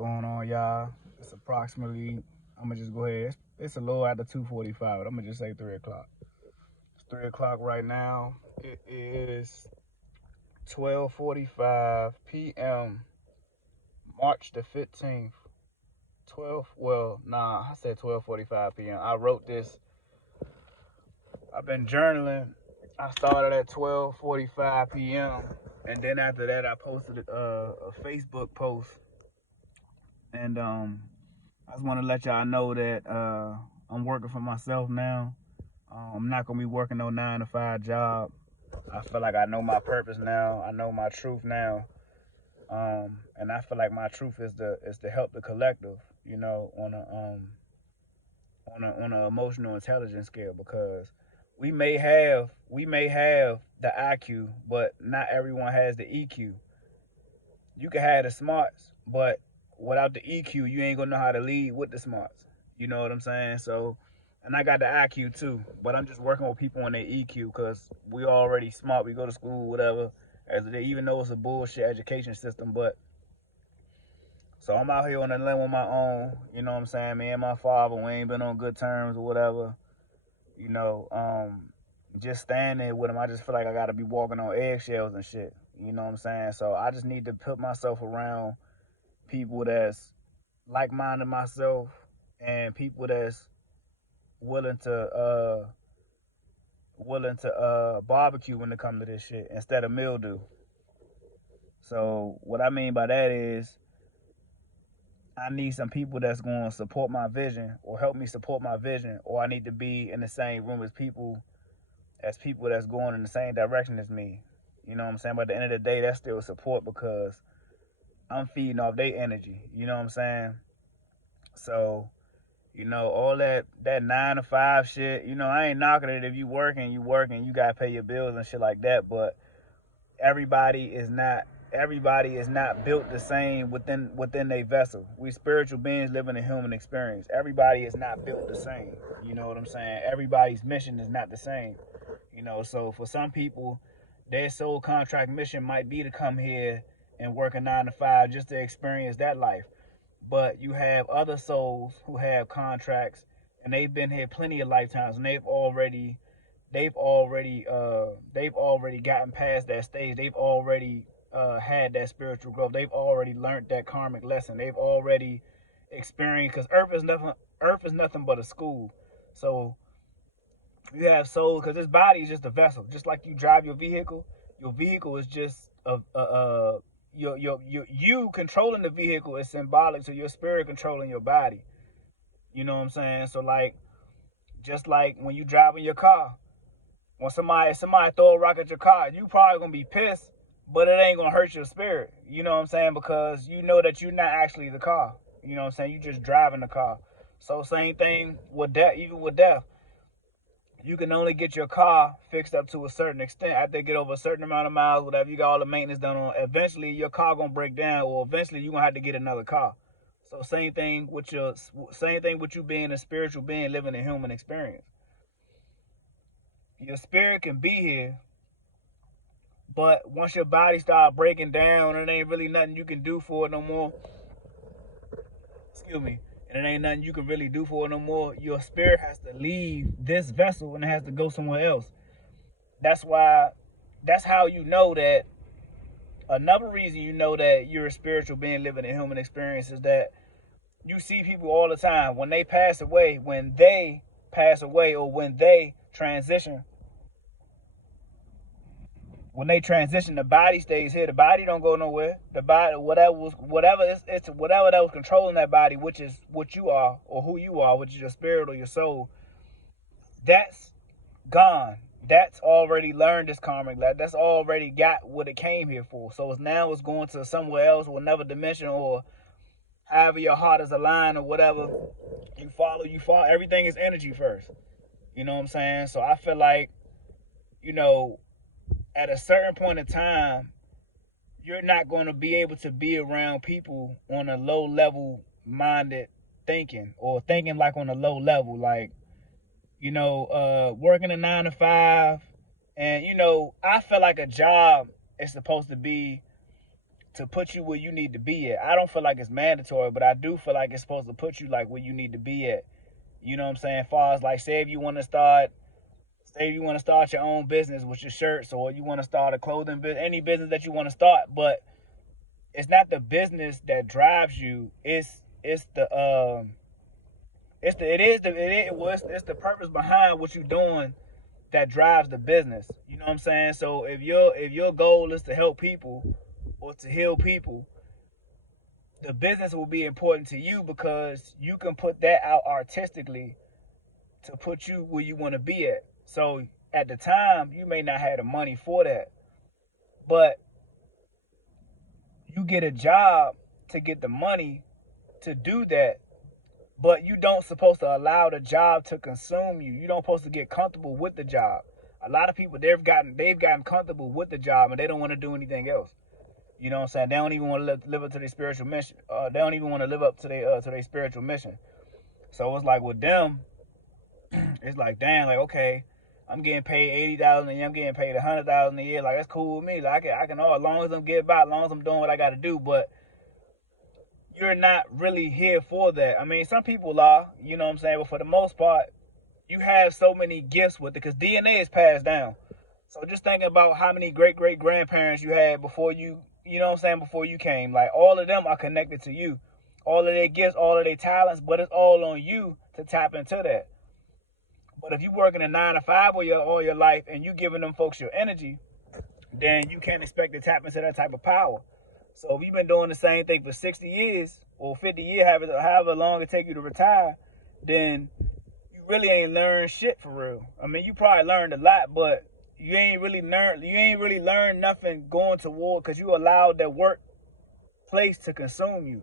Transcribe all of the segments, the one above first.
going on, y'all? It's approximately, I'm gonna just go ahead. It's a little after 2:45, but I'm gonna just say 3 o'clock. It's 3 o'clock right now. It is 12:45 p.m. March the 15th. 12, I said 12:45 p.m. I wrote this. I've been journaling. I started at 12:45 p.m. and then after that, I posted a Facebook post, and I just want to let y'all know that I'm working for myself now. I'm not gonna be working no 9 to 5 job. I feel like I know my purpose now. I know my truth now, and I feel like my truth is to help the collective. On a emotional intelligence scale, because we may have the IQ, but not everyone has the EQ. You can have the smarts, but without the EQ, you ain't gonna know how to lead with the smarts. You know what I'm saying? So, and I got the IQ too, but I'm just working with people on their EQ because we already smart. We go to school, whatever. As they, even though it's a bullshit education system, but so I'm out here on the limb on my own. You know what I'm saying? Me and my father, we ain't been on good terms or whatever. You know, just standing there with him, I just feel like I gotta be walking on eggshells and shit. You know what I'm saying? So I just need to put myself around people that's like-minded myself, and people that's willing to barbecue when it comes to this shit instead of mildew. So what I mean by that is I need some people that's going to support my vision or help me support my vision, or I need to be in the same room as people that's going in the same direction as me. You know what I'm saying? But at the end of the day, that's still support because I'm feeding off their energy. You know what I'm saying? So, all that 9 to 5 shit. I ain't knocking it. If you working, you gotta pay your bills and shit like that. But everybody is not everybody is not built the same within their vessel. We spiritual beings living a human experience. Everybody is not built the same. You know what I'm saying? Everybody's mission is not the same. So for some people, their soul contract mission might be to come here and work a 9 to 5 just to experience that life. But you have other souls who have contracts, and they've been here plenty of lifetimes, and they've already gotten past that stage. They've already had that spiritual growth. They've already learned that karmic lesson. They've already experienced, because Earth is nothing but a school. So you have souls, because this body is just a vessel. Just like you drive your vehicle is just you controlling the vehicle is symbolic to your spirit controlling your body. You know what I'm saying? So like, just like when you driving your car, when somebody throw a rock at your car, you probably gonna be pissed, but it ain't gonna hurt your spirit. You know what I'm saying? Because you know that you're not actually the car. You know what I'm saying? You just driving the car. So same thing with death. Even with death, you can only get your car fixed up to a certain extent. After they get over a certain amount of miles, whatever, you got all the maintenance done on, eventually your car gonna break down, or eventually you gonna have to get another car. So same thing with you being a spiritual being living a human experience. Your spirit can be here, but once your body start breaking down, it ain't really nothing you can do for it no more. Excuse me. And it ain't nothing you can really do for it no more. Your spirit has to leave this vessel and it has to go somewhere else. That's how you know that. Another reason you know that you're a spiritual being living a human experience is that you see people all the time when they pass away, or when they transition, the body stays here. The body don't go nowhere. The body, whatever that was controlling that body, which is what you are or who you are, which is your spirit or your soul, that's gone. That's already learned this karmic life. That's already got what it came here for. So it's going to somewhere else, or another dimension, or however your heart is aligned, or whatever. You follow. Everything is energy first. You know what I'm saying? So I feel like, you know, at a certain point in time, you're not going to be able to be around people on a low level minded thinking, or thinking like on a low level, like, working a 9 to 5. And, I feel like a job is supposed to be to put you where you need to be at. I don't feel like it's mandatory, but I do feel like it's supposed to put you like where you need to be at. You know what I'm saying? As far as like, say if you want to start your own business with your shirts, or you want to start a clothing business, any business that you want to start, but it's not the business that drives you. It's the purpose behind what you're doing that drives the business. You know what I'm saying? So if your goal is to help people or to heal people, the business will be important to you because you can put that out artistically to put you where you want to be at. So at the time, you may not have the money for that, but you get a job to get the money to do that. But you don't supposed to allow the job to consume you. You don't supposed to get comfortable with the job. A lot of people, they've gotten comfortable with the job and they don't want to do anything else. You know what I'm saying? They don't even want to live up to their spiritual mission. They don't even want to live up to their spiritual mission. So it's like with them, it's like, damn, like, okay, I'm getting paid $80,000 a year. I'm getting paid $100,000 a year. Like, that's cool with me. Like, I can, as long as I'm getting by, as long as I'm doing what I got to do. But you're not really here for that. I mean, some people are, you know what I'm saying? But for the most part, you have so many gifts with it because DNA is passed down. So just thinking about how many great-great-grandparents you had before you know what I'm saying, before you came. Like, all of them are connected to you. All of their gifts, all of their talents, but it's all on you to tap into that. But if you working a 9 to 5 all your life and you giving them folks your energy, then you can't expect to tap into that type of power. So if you've been doing the same thing for 60 years or 50 years, however long it take you to retire, then you really ain't learned shit for real. I mean, you probably learned a lot, but you ain't really learned nothing going to war because you allowed that workplace to consume you.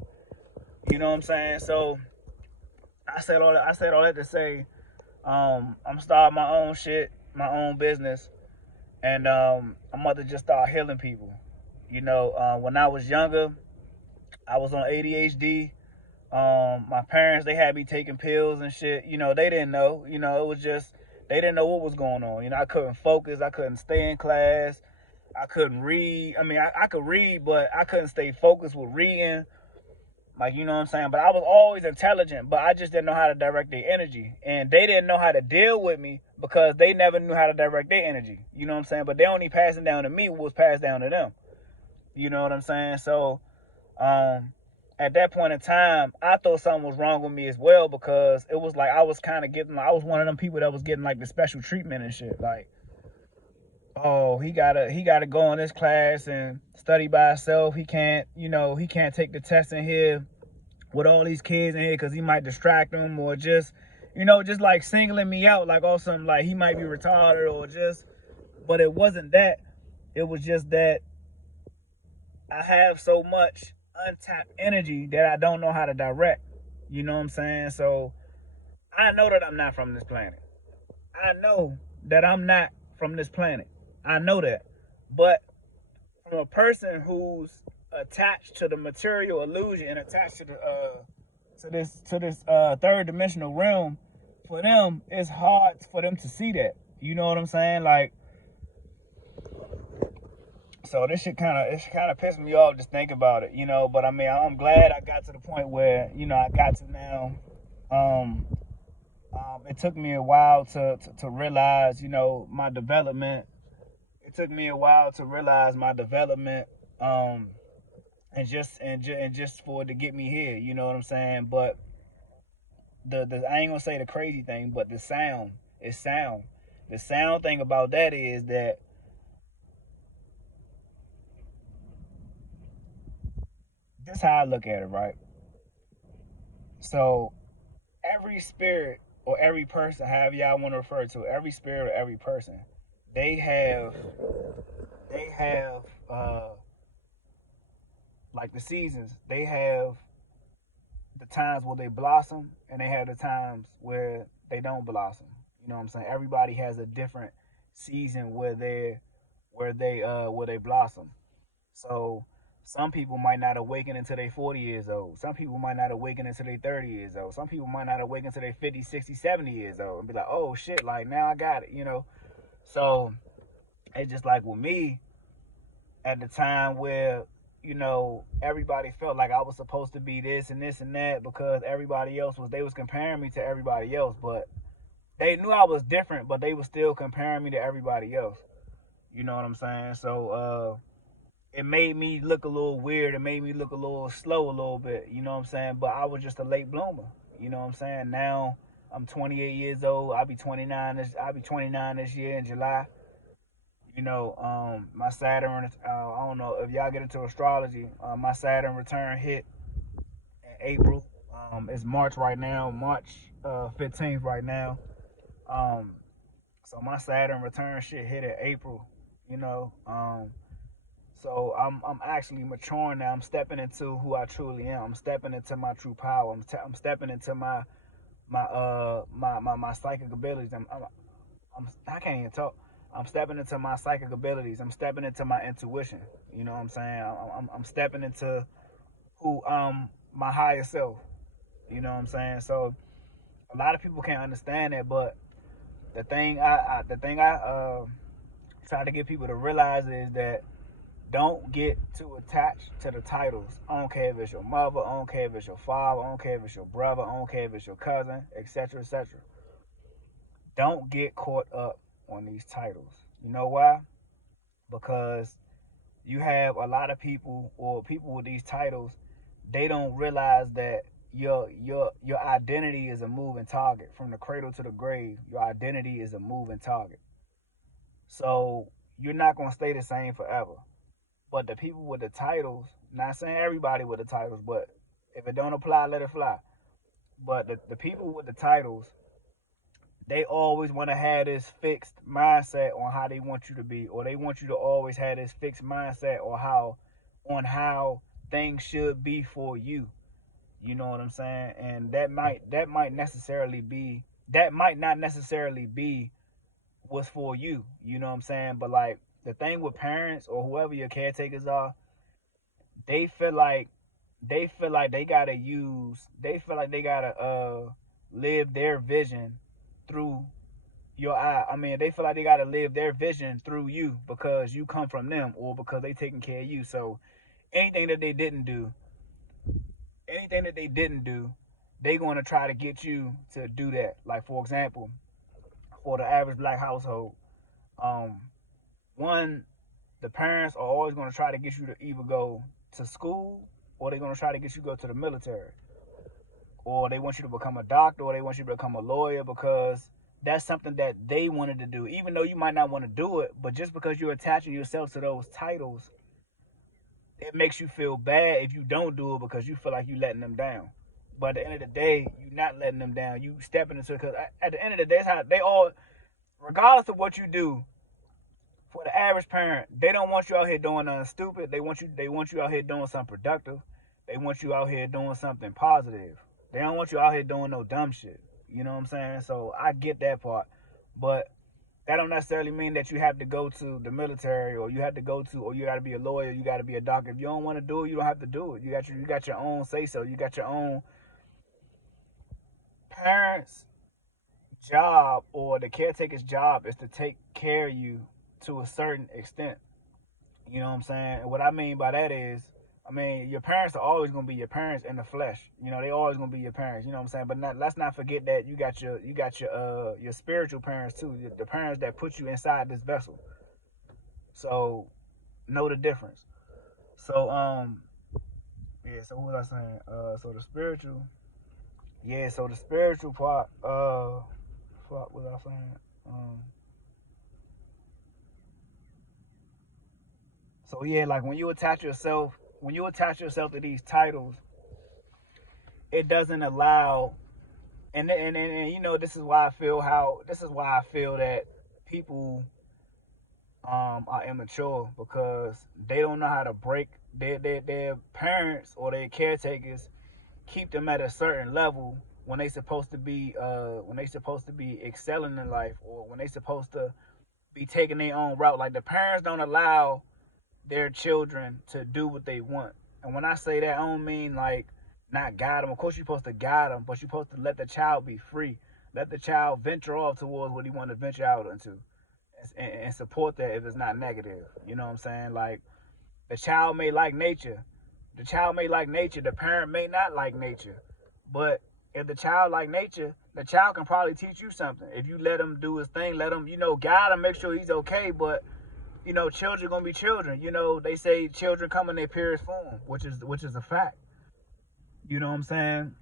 You know what I'm saying? So I said all that to say, I'm starting my own shit, my own business, and I'm about to just start healing people. You know, when I was younger, I was on ADHD. My parents, they had me taking pills and shit. You know, they didn't know. You know, it was just, they didn't know what was going on. You know, I couldn't focus. I couldn't stay in class. I couldn't read. I mean, I could read, but I couldn't stay focused with reading. Like, you know what I'm saying? But I was always intelligent, but I just didn't know how to direct their energy. And they didn't know how to deal with me because they never knew how to direct their energy. You know what I'm saying? But they only passing down to me what was passed down to them. You know what I'm saying? So, at that point in time, I thought something was wrong with me as well because it was like I was kind of getting, I was one of them people that was getting like the special treatment and shit. Like, oh, he gotta go in this class and study by himself. He can't take the test in here with all these kids in here because he might distract them, or just like singling me out, like or something, like he might be retarded or just. But it wasn't that. It was just that I have so much untapped energy that I don't know how to direct. You know what I'm saying? So I know that I'm not from this planet. I know that I'm not from this planet. I know that. But from a person who's attached to the material illusion and attached to this third dimensional realm, for them it's hard for them to see that. You know what I'm saying? Like, so this shit kind of pissed me off just think about it, you know. But I mean, I'm glad I got to the point where I got to now. It took me a while to realize, my development. It took me a while to realize my development, and just for it to get me here. You know what I'm saying? But the I ain't gonna say the crazy thing, but the sound is sound. The sound thing about that is that this is how I look at it, right? So every spirit or every person, however y'all want to refer to it, every spirit or every person, they have like the seasons. They have the times where they blossom and they have the times where they don't blossom. You know what I'm saying? Everybody has a different season where they blossom. So some people might not awaken until they 40 years old. Some people might not awaken until they 30 years old. Some people might not awaken until they 50, 60, 70 years old and be like, oh shit, like now I got it, So it's just like with me at the time where, everybody felt like I was supposed to be this and this and that because they was comparing me to everybody else, but they knew I was different, but they was still comparing me to everybody else. You know what I'm saying? So it made me look a little weird. It made me look a little slow a little bit. You know what I'm saying? But I was just a late bloomer. You know what I'm saying? Now I'm 28 years old. I'll be 29 this year in July. My Saturn. I don't know if y'all get into astrology. My Saturn return hit in April. It's March right now. March 15th right now. Um, so my Saturn return shit hit in April. You know. So I'm actually maturing now. I'm stepping into who I truly am. I'm stepping into my true power. I'm stepping into my psychic abilities. I can't even talk. I'm stepping into my psychic abilities. I'm stepping into my intuition. You know what I'm saying? I'm stepping into who my higher self. You know what I'm saying? So a lot of people can't understand that, but the thing I try to get people to realize is that don't get too attached to the titles. I don't care if it's your mother, I don't care if it's your father, I don't care if it's your brother, I don't care if it's your cousin, etc., etc. Don't get caught up on these titles. You know why? Because you have a lot of people or people with these titles, they don't realize that your identity is a moving target. From the cradle to the grave, your identity is a moving target. So you're not gonna stay the same forever. But the people with the titles, not saying everybody with the titles, but if it don't apply, let it fly. But the people with the titles, they always want to have this fixed mindset on how they want you to be, or they want you to always have this fixed mindset or how things should be for you. You know what I'm saying? And that might not necessarily be what's for you. You know what I'm saying? But like the thing with parents or whoever your caretakers are, they feel like they feel like they gotta live their vision through your eye. I mean, they feel like they gotta live their vision through you because you come from them or because they taking care of you. So anything that they didn't do, anything that they didn't do, they gonna try to get you to do that. Like for example, for the average black household, um, one, the parents are always gonna try to get you to either go to school or they're gonna try to get you to go to the military, or they want you to become a doctor, or they want you to become a lawyer because that's something that they wanted to do. Even though you might not want to do it, but just because you're attaching yourself to those titles, it makes you feel bad if you don't do it because you feel like you're letting them down. But at the end of the day, you're not letting them down. You stepping into it because at the end of the day, it's how they all, regardless of what you do, for the average parent, they don't want you out here doing nothing stupid. They want you out here doing something productive. They want you out here doing something positive. They don't want you out here doing no dumb shit. You know what I'm saying? So I get that part. But that don't necessarily mean that you have to go to the military or you have to go to or you got to be a lawyer, you got to be a doctor. If you don't want to do it, you don't have to do it. You got your own say so. You got your own parents' job or the caretaker's job is to take care of you to a certain extent. You know what I'm saying? And what I mean by that is, I mean, your parents are always gonna be your parents in the flesh. You know, they always gonna be your parents. You know what I'm saying? But let's not forget that you got your spiritual parents too, the parents that put you inside this vessel. So know the difference. So yeah. So what was I saying? So the spiritual, yeah. So the spiritual part, what was I saying? Um, so yeah, like when you attach yourself to these titles, it doesn't allow, and you know, this is why I feel that people are immature because they don't know how to break their parents or their caretakers keep them at a certain level when they supposed to be excelling in life or when they supposed to be taking their own route. Like the parents don't allow their children to do what they want. And when I say that, I don't mean like not guide them. Of course, you're supposed to guide them, but you're supposed to let the child be free. Let the child venture off towards what he want to venture out into, and support that if it's not negative. You know what I'm saying? Like The child may like nature. The child may like nature. The parent may not like nature. But if the child like nature, the child can probably teach you something. If you let him do his thing, let him, guide him, make sure he's okay. But children gonna be children. They say children come in their purest form, which is a fact. You know what I'm saying?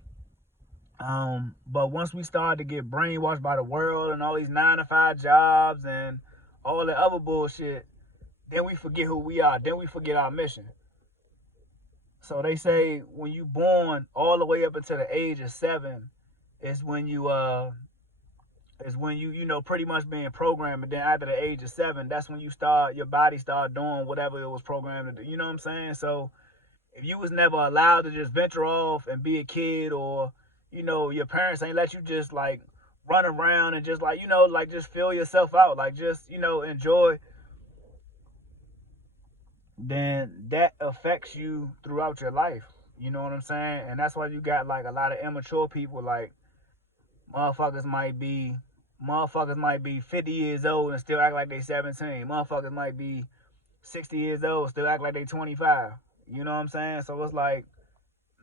But once we start to get brainwashed by the world and all these 9-to-5 jobs and all the other bullshit, then we forget who we are. Then we forget our mission. So they say when you born all the way up until the age of 7 is when you pretty much being programmed. And then after the age of 7, that's when your body start doing whatever it was programmed to do. You know what I'm saying? So if you was never allowed to just venture off and be a kid, or your parents ain't let you just like run around and just like just feel yourself out, like just enjoy, then that affects you throughout your life. You know what I'm saying? And that's why you got like a lot of immature people. Like motherfuckers might be 50 years old and still act like they 17. Motherfuckers might be 60 years old, still act like they 25. You know what I'm saying? So it's like,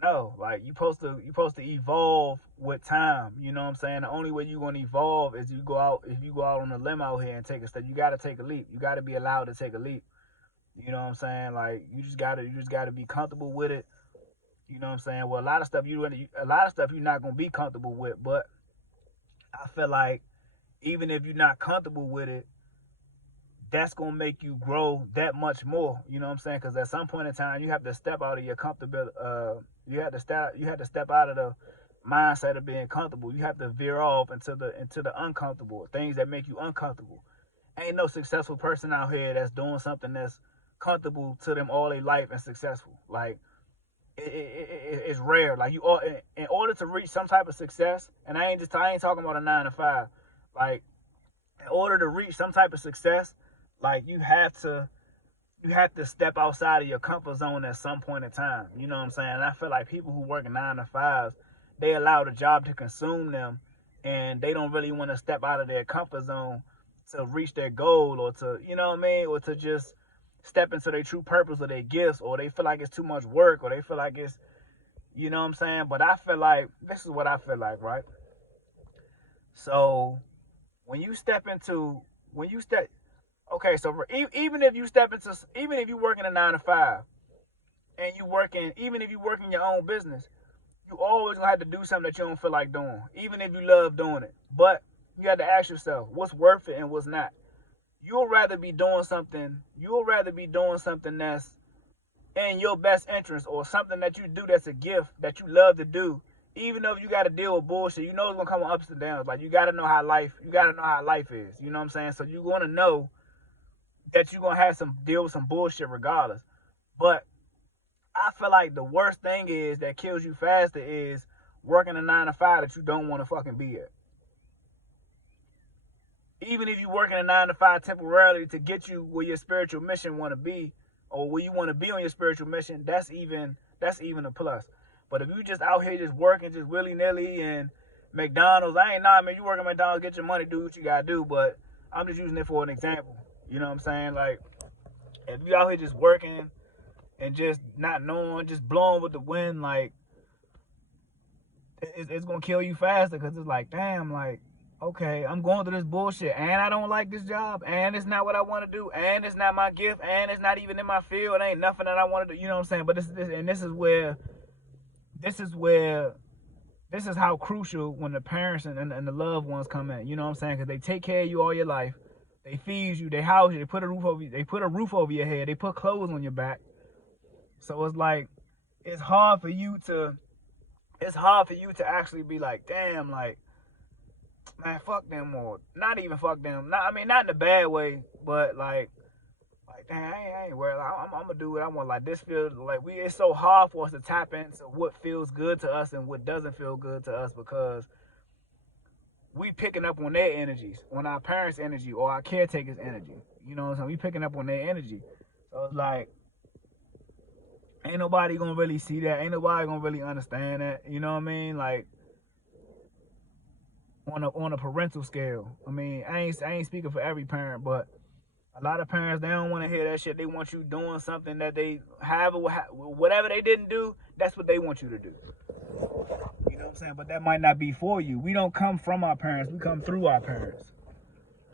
no, like you supposed to evolve with time. You know what I'm saying? The only way you're gonna evolve is if you go out on a limb out here and take a step. You gotta take a leap. You gotta be allowed to take a leap. You know what I'm saying? Like you just gotta be comfortable with it. You know what I'm saying? Well, a lot of stuff you're not gonna be comfortable with, but I feel like even if you're not comfortable with it, that's gonna make you grow that much more. You know what I'm saying? Because at some point in time, you have to step out of your comfortability. You have to step out of the mindset of being comfortable. You have to veer off into the uncomfortable things that make you uncomfortable. Ain't no successful person out here that's doing something that's comfortable to them all their life and successful. Like it's rare. Like in order to reach some type of success, and I ain't talking about a 9-to-5. Like in order to reach some type of success, like you have to step outside of your comfort zone at some point in time. You know what I'm saying? And I feel like people who work in 9-to-5s, they allow the job to consume them, and they don't really want to step out of their comfort zone to reach their goal, or to, or to just step into their true purpose or their gifts, or they feel like it's too much work, or they feel like it's, you know what I'm saying? But I feel like, this is what I feel like, right? So when you okay, so even if you work in a 9-to-5 and even if you work in your own business, you always gonna have to do something that you don't feel like doing, even if you love doing it. But you have to ask yourself what's worth it and what's not. You'll rather be doing something that's in your best interest, or something that you do that's a gift that you love to do, even though you got to deal with bullshit. It's gonna come with ups and downs. Like you gotta know how life is. You know what I'm saying? So you're gonna know that you're gonna have deal with some bullshit regardless. But I feel like the worst thing is that kills you faster is working a 9-to-5 that you don't want to fucking be at. Even if you work in a 9-to-5 temporarily to get you where your spiritual mission want to be, or where you want to be on your spiritual mission, that's even a plus. But if you just out here just working just willy-nilly, and McDonald's, man, you work at McDonald's, get your money, do what you gotta do, but I'm just using it for an example. You know what I'm saying? Like, if you out here just working and just not knowing, just blowing with the wind, like, it's gonna kill you faster, because it's like, damn, like, okay, I'm going through this bullshit, and I don't like this job, and it's not what I want to do, and it's not my gift, and it's not even in my field. It ain't nothing that I want to do. You know what I'm saying? But this is how crucial when the parents and the loved ones come in. You know what I'm saying? Because they take care of you all your life. They feed you, they house you, they put a roof over your head, they put clothes on your back. So it's like, it's hard for you to actually be like, damn, like, man, fuck them, or not even fuck them. Not in a bad way, but like damn, I ain't worried. I'm gonna do what I want. Like, this feels like it's so hard for us to tap into what feels good to us and what doesn't feel good to us, because we picking up on their energies, on our parents' energy or our caretakers' energy. You know what I'm saying? We picking up on their energy. So it's like, ain't nobody gonna really see that. Ain't nobody gonna really understand that. You know what I mean? Like, on a parental scale. I mean, I ain't speaking for every parent, but A lot of parents, they don't want to hear that shit. They want you doing something that they have, whatever they didn't do, that's what they want you to do. You know what I'm saying? But that might not be for you. We don't come from our parents. We come through our parents.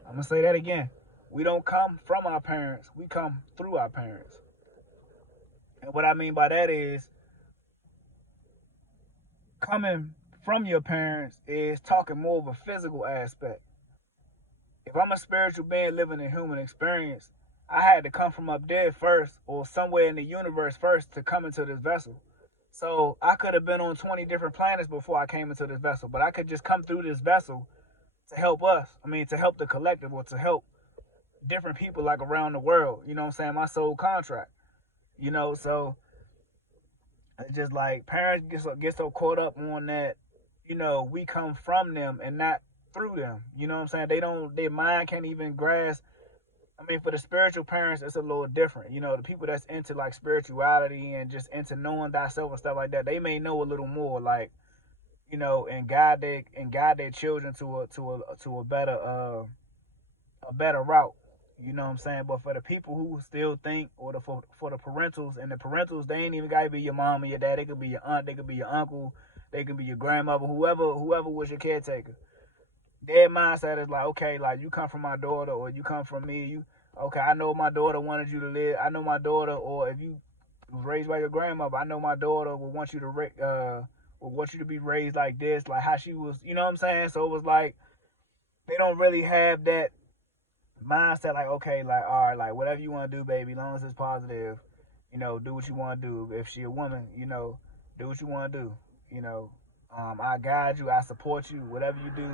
I'm going to say that again. We don't come from our parents. We come through our parents. And what I mean by that is coming from your parents is talking more of a physical aspect. If I'm a spiritual being living a human experience, I had to come from up there first or somewhere in the universe first to come into this vessel. So I could have been on 20 different planets before I came into this vessel, but I could just come through this vessel to help us. I mean, to help the collective or to help different people like around the world. You know what I'm saying? My soul contract. You know, so it's just like parents get so caught up on that, you know, we come from them and not through them. You know what I'm saying? Their mind can't even grasp. I mean, for the spiritual parents, it's a little different. You know, the people that's into like spirituality and just into knowing thyself and stuff like that, they may know a little more, like, you know, and guide their children to a better route. You know what I'm saying? But for the people who still think, or for the parentals, and the parentals, they ain't even gotta be your mom or your dad. They could be your aunt, they could be your uncle, they could be your grandmother, whoever was your caretaker. Their mindset is like, okay, like you come from my daughter or you come from me. Okay, I know my daughter wanted you to live. I know my daughter, or if you was raised by your grandmother, I know my daughter would want you to would want you to be raised like this, like how she was. You know what I'm saying? So it was like they don't really have that mindset. Like, okay, like all right, like whatever you want to do, baby, as long as it's positive. You know, do what you want to do. If she a woman, you know, do what you want to do. You know, I guide you, I support you, whatever you do.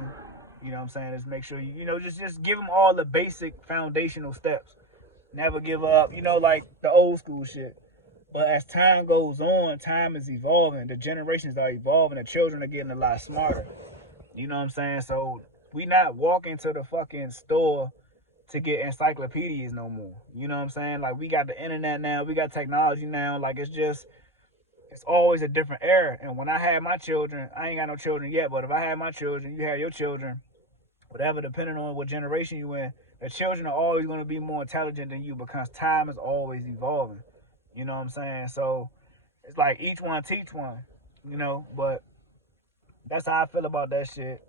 You know what I'm saying? Just make sure you know, just give them all the basic foundational steps. Never give up, you know, like the old school shit. But as time goes on, time is evolving. The generations are evolving. The children are getting a lot smarter. You know what I'm saying? So we not walking to the fucking store to get encyclopedias no more. You know what I'm saying? Like we got the internet now, we got technology now. Like it's always a different era. And when I had my children, I ain't got no children yet, but if I had my children, you have your children, whatever, depending on what generation you in, the children are always going to be more intelligent than you because time is always evolving. You know what I'm saying? So it's like each one teach one, you know, but that's how I feel about that shit.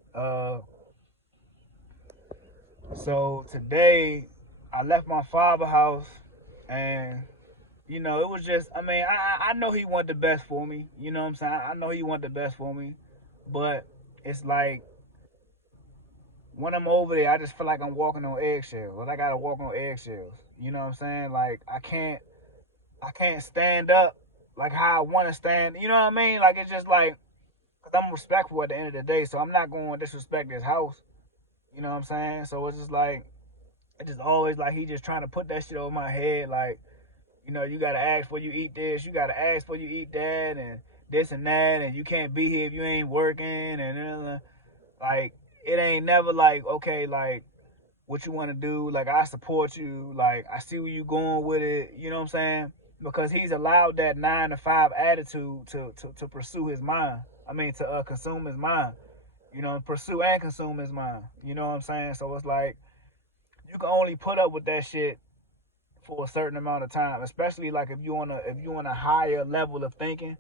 So today I left my father's house, and you know, it was just, I mean, I know he wanted the best for me. You know what I'm saying? I know he wanted the best for me. But it's like, when I'm over there, I just feel like I'm walking on eggshells. Like I gotta walk on eggshells. You know what I'm saying? Like I can't stand up like how I want to stand. You know what I mean? Like it's just like, cause I'm respectful at the end of the day, so I'm not going to disrespect his house. You know what I'm saying? So it's just like, it's just always like he just trying to put that shit over my head. Like, you know, you gotta ask before you eat this, you gotta ask before you eat that, and this and that, and you can't be here if you ain't working, and like it ain't never like, okay, like what you want to do, like I support you, like I see where you going with it, you know what I'm saying? Because he's allowed that 9 to 5 attitude to pursue his mind. I mean, to consume his mind, you know, pursue and consume his mind. You know what I'm saying? So it's like you can only put up with that shit for a certain amount of time, especially like if you on a higher level of thinking,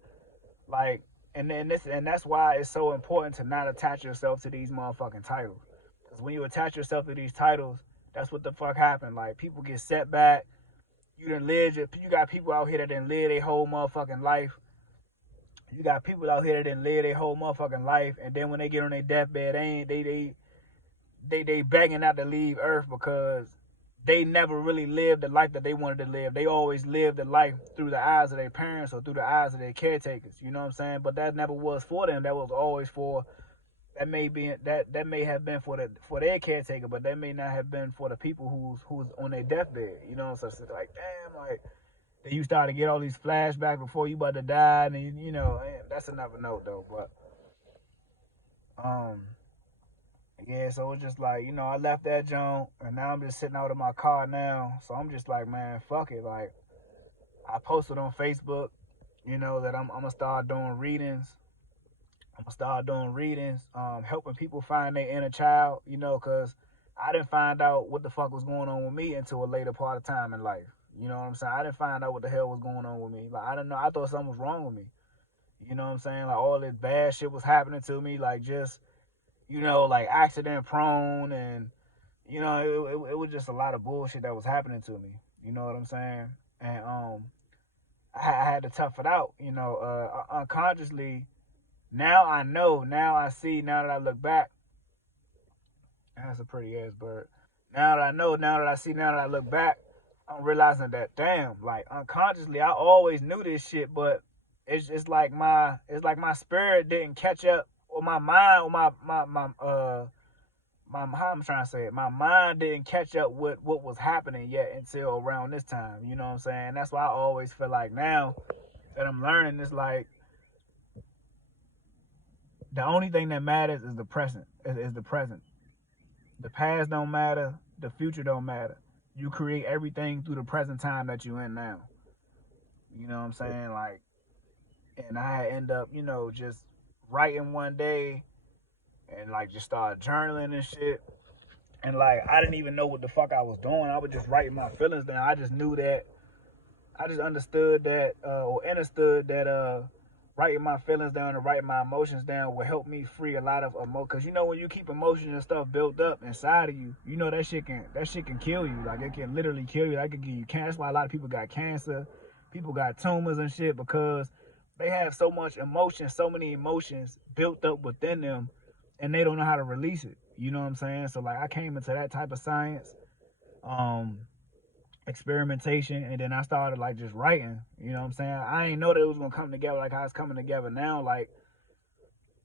like, and that's why it's so important to not attach yourself to these motherfucking titles. Because when you attach yourself to these titles, that's what the fuck happened. Like people get set back. You got people out here that didn't live their whole motherfucking life. You got people out here that didn't live their whole motherfucking life, and then when they get on their deathbed, they begging not to leave Earth because they never really lived the life that they wanted to live. They always lived the life through the eyes of their parents or through the eyes of their caretakers. You know what I'm saying? But that never was for them. That was always for, that may have been for their caretaker, but that may not have been for the people who's on their deathbed. You know, so it's like, damn, like then you start to get all these flashbacks before you about to die, and you know, that's another note though. But yeah, so it's just like, you know, I left that junk, and now I'm just sitting out in my car now. So I'm just like, man, fuck it. Like, I posted on Facebook, you know, that I'm gonna start doing readings. I'm gonna start doing readings, helping people find their inner child, you know, cause I didn't find out what the fuck was going on with me until a later part of time in life. You know what I'm saying? I didn't find out what the hell was going on with me. Like, I didn't know. I thought something was wrong with me. You know what I'm saying? Like, all this bad shit was happening to me. Like, just, like accident prone, and, it was just a lot of bullshit that was happening to me. You know what I'm saying? And I had to tough it out, unconsciously. Now I know, now I see, now that I look back. That's a pretty ass bird. Now that I know, now that I see, now that I look back, I'm realizing that, damn, like, unconsciously I always knew this shit, but it's like my spirit didn't catch up, or my mind, or my how I'm trying to say it, my mind didn't catch up with what was happening yet until around this time. You know what I'm saying? That's why I always feel like now that I'm learning, it's like the only thing that matters is the present. Is the present. The past don't matter. The future don't matter. You create everything through the present time that you're in now. You know what I'm saying? Like, and I end up, just writing one day, and like just start journaling and shit. And like, I didn't even know what the fuck I was doing. I was just writing my feelings down. I just knew that, I just understood that, or understood that, writing my feelings down and writing my emotions down will help me free a lot of emotion. Cause when you keep emotions and stuff built up inside of you, that shit can kill you. Like, it can literally kill you. That can give you cancer. That's why a lot of people got cancer. People got tumors and shit, because they have so much emotion, so many emotions built up within them, and they don't know how to release it. You know what I'm saying? So like, I came into that type of science, experimentation, and then I started like just writing. You know what I'm saying? I ain't know that it was gonna come together like how it's coming together now. Like,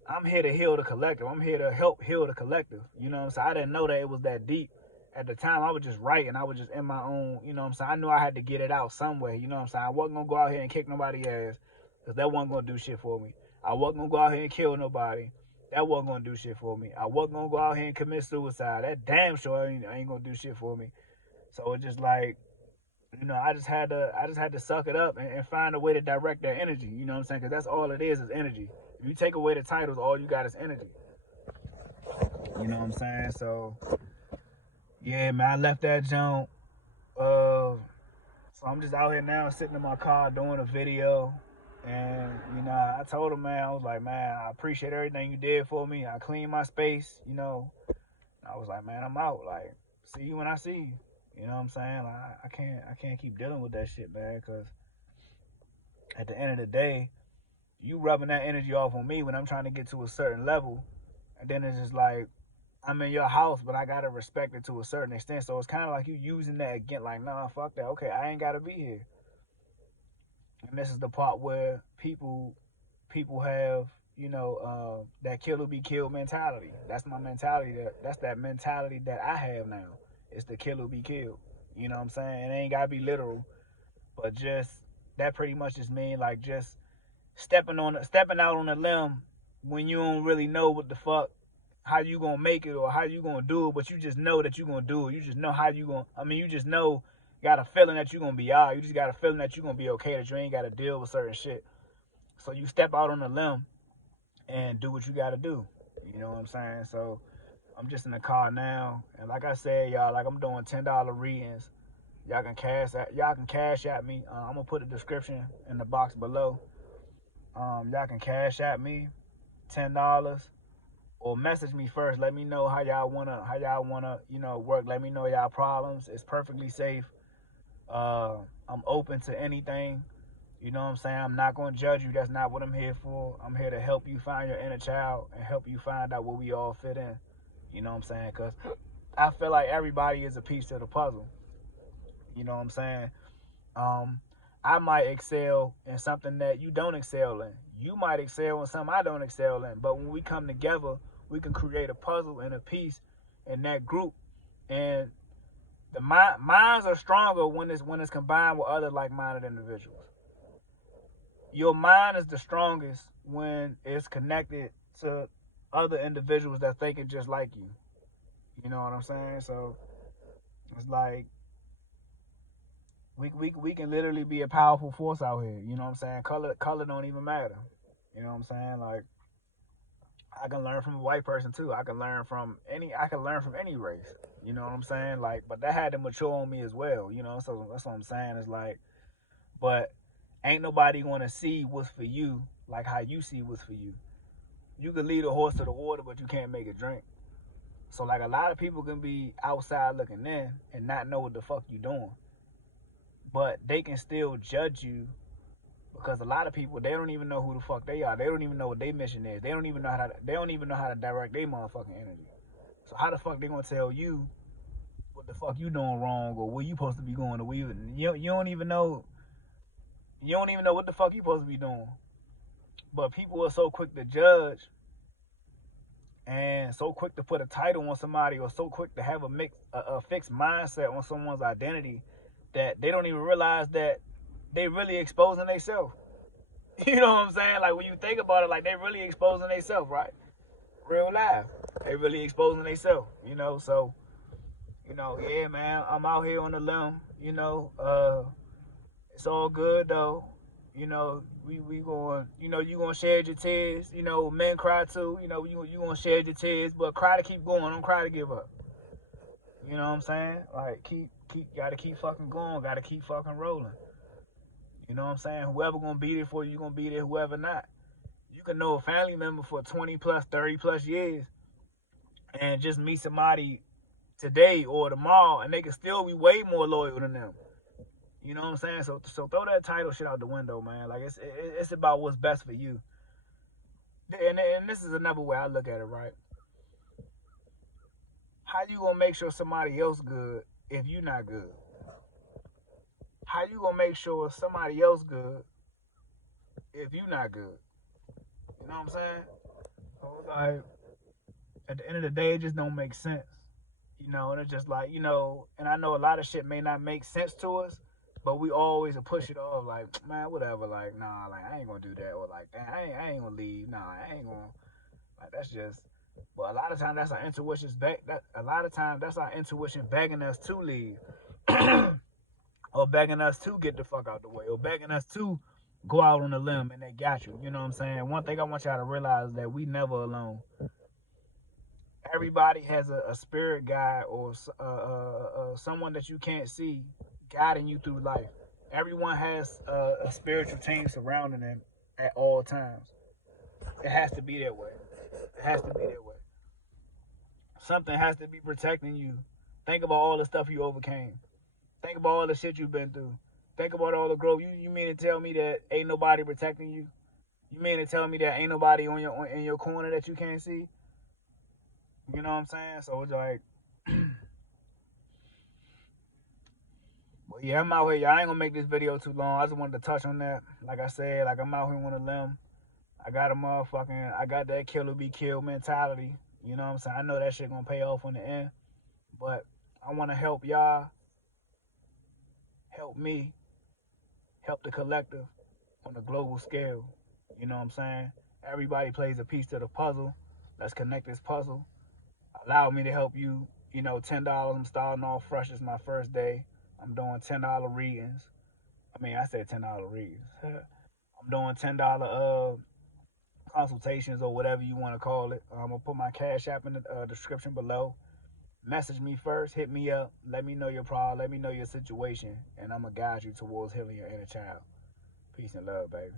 I'm here to heal the collective. I'm here to help heal the collective. You know what I'm saying? I didn't know that it was that deep. At the time, I was just writing. I was just in my own, you know what I'm saying? I knew I had to get it out some way. You know what I'm saying? I wasn't gonna go out here and kick nobody's ass, because that wasn't gonna do shit for me. I wasn't gonna go out here and kill nobody. That wasn't gonna do shit for me. I wasn't gonna go out here and commit suicide. That damn sure ain't gonna do shit for me. So it's just like, I just had to suck it up and find a way to direct that energy. You know what I'm saying? Because that's all it is energy. If you take away the titles, all you got is energy. You know what I'm saying? So, yeah, man, I left that jump. So I'm just out here now, sitting in my car doing a video. And, I told him, man, I was like, man, I appreciate everything you did for me. I cleaned my space, I was like, man, I'm out. Like, see you when I see you. You know what I'm saying? Like, I can't keep dealing with that shit, man, because at the end of the day, you rubbing that energy off on me when I'm trying to get to a certain level, and then it's just like, I'm in your house, but I gotta respect it to a certain extent. So it's kind of like you using that again, like, nah, fuck that. Okay, I ain't gotta be here. And this is the part where people have, that kill or be killed mentality. That's my mentality. That's that mentality that I have now. It's the kill or be killed. You know what I'm saying? It ain't gotta be literal, but just that pretty much just mean like just stepping out on a limb when you don't really know what the fuck, how you gonna make it or how you gonna do it, but you just know that you gonna do it. You just know how you gonna. You just know, got a feeling that you gonna be out. You just got a feeling that you gonna be okay. That you ain't gotta deal with certain shit. So you step out on a limb and do what you gotta do. You know what I'm saying? So I'm just in the car now, and like I said, y'all, like, I'm doing $10 readings. Y'all can cash at me. I'm gonna put a description in the box below. Y'all can cash at me $10, or message me first. Let me know how y'all wanna work. Let me know y'all problems. It's perfectly safe. I'm open to anything. You know what I'm saying? I'm not gonna judge you. That's not what I'm here for. I'm here to help you find your inner child and help you find out where we all fit in. You know what I'm saying? Because I feel like everybody is a piece to the puzzle. You know what I'm saying? I might excel in something that you don't excel in. You might excel in something I don't excel in. But when we come together, we can create a puzzle and a piece in that group. And the minds are stronger when it's combined with other like-minded individuals. Your mind is the strongest when it's connected to other individuals that thinking just like you. You know what I'm saying? So it's like, we can literally be a powerful force out here. You know what I'm saying? Color don't even matter. You know what I'm saying? Like, I can learn from a white person too. I can learn from any race. You know what I'm saying? Like, but that had to mature on me as well. You know, so that's what I'm saying. It's like, but ain't nobody gonna see what's for you like how you see what's for you. You can lead a horse to the water, but you can't make it drink. So like a lot of people can be outside looking in and not know what the fuck you doing, but they can still judge you because a lot of people they don't even know who the fuck they are. They don't even know what their mission is. They don't even know how to direct their motherfucking energy. So how the fuck they gonna tell you what the fuck you doing wrong or where you supposed to be going or where you don't even know what the fuck you supposed to be doing. But people are so quick to judge and so quick to put a title on somebody or so quick to have a fixed mindset on someone's identity that they don't even realize that they really exposing themselves. You know what I'm saying? Like when you think about it, like they really exposing themselves, right? Real life. They really exposing themselves, you know. So, you know, yeah, man, I'm out here on the limb, you know. It's all good though. You know, we going, you know, you gonna shed your tears. You know, men cry too. You know, you gonna shed your tears, but cry to keep going. Don't cry to give up. You know what I'm saying? Like gotta keep fucking going. Gotta keep fucking rolling. You know what I'm saying? Whoever gonna be there for you, you gonna be there. Whoever not, you can know a family member for 20 plus, 30 plus years, and just meet somebody today or tomorrow, and they can still be way more loyal than them. You know what I'm saying? So throw that title shit out the window, man. Like it's about what's best for you. And this is another way I look at it, right? How you gonna make sure somebody else good if you not good? How you gonna make sure somebody else good if you not good? You know what I'm saying? So like at the end of the day, it just don't make sense. You know, and it's just like, you know, and I know a lot of shit may not make sense to us, but we always push it off like, man, whatever, like, nah, like I ain't gonna do that, or like, I ain't gonna leave, nah, I ain't gonna, like, that's just. But a lot of times that's our intuition's back. That a lot of times that's our intuition begging us to leave, or begging us to get the fuck out the way, or begging us to go out on a limb, and they got you. You know what I'm saying? One thing I want y'all to realize is that we never alone. Everybody has a spirit guide or someone that you can't see guiding you through life. Everyone has a spiritual team surrounding them at all times. It has to be that way. It has to be that way. Something has to be protecting you. Think about all the stuff you overcame. Think about all the shit you've been through. Think about all the growth. You mean to tell me that ain't nobody protecting you? You mean to tell me that ain't nobody in your corner that you can't see? You know what I'm saying? So it's like, well, yeah, I'm out here. Y'all ain't gonna make this video too long. I just wanted to touch on that. Like I said, like I'm out here on a limb. I got that kill or be killed mentality. You know what I'm saying? I know that shit gonna pay off in the end. But I wanna help y'all, help me, help the collective on a global scale. You know what I'm saying? Everybody plays a piece to the puzzle. Let's connect this puzzle. Allow me to help you. You know, $10. I'm starting off fresh. It's my first day. I'm doing $10 readings. I mean, I said $10 readings. I'm doing $10 consultations or whatever you want to call it. I'm gonna put my cash app in the description below. Message me first, hit me up, let me know your problem, let me know your situation, and I'm gonna guide you towards healing your inner child. Peace and love, baby.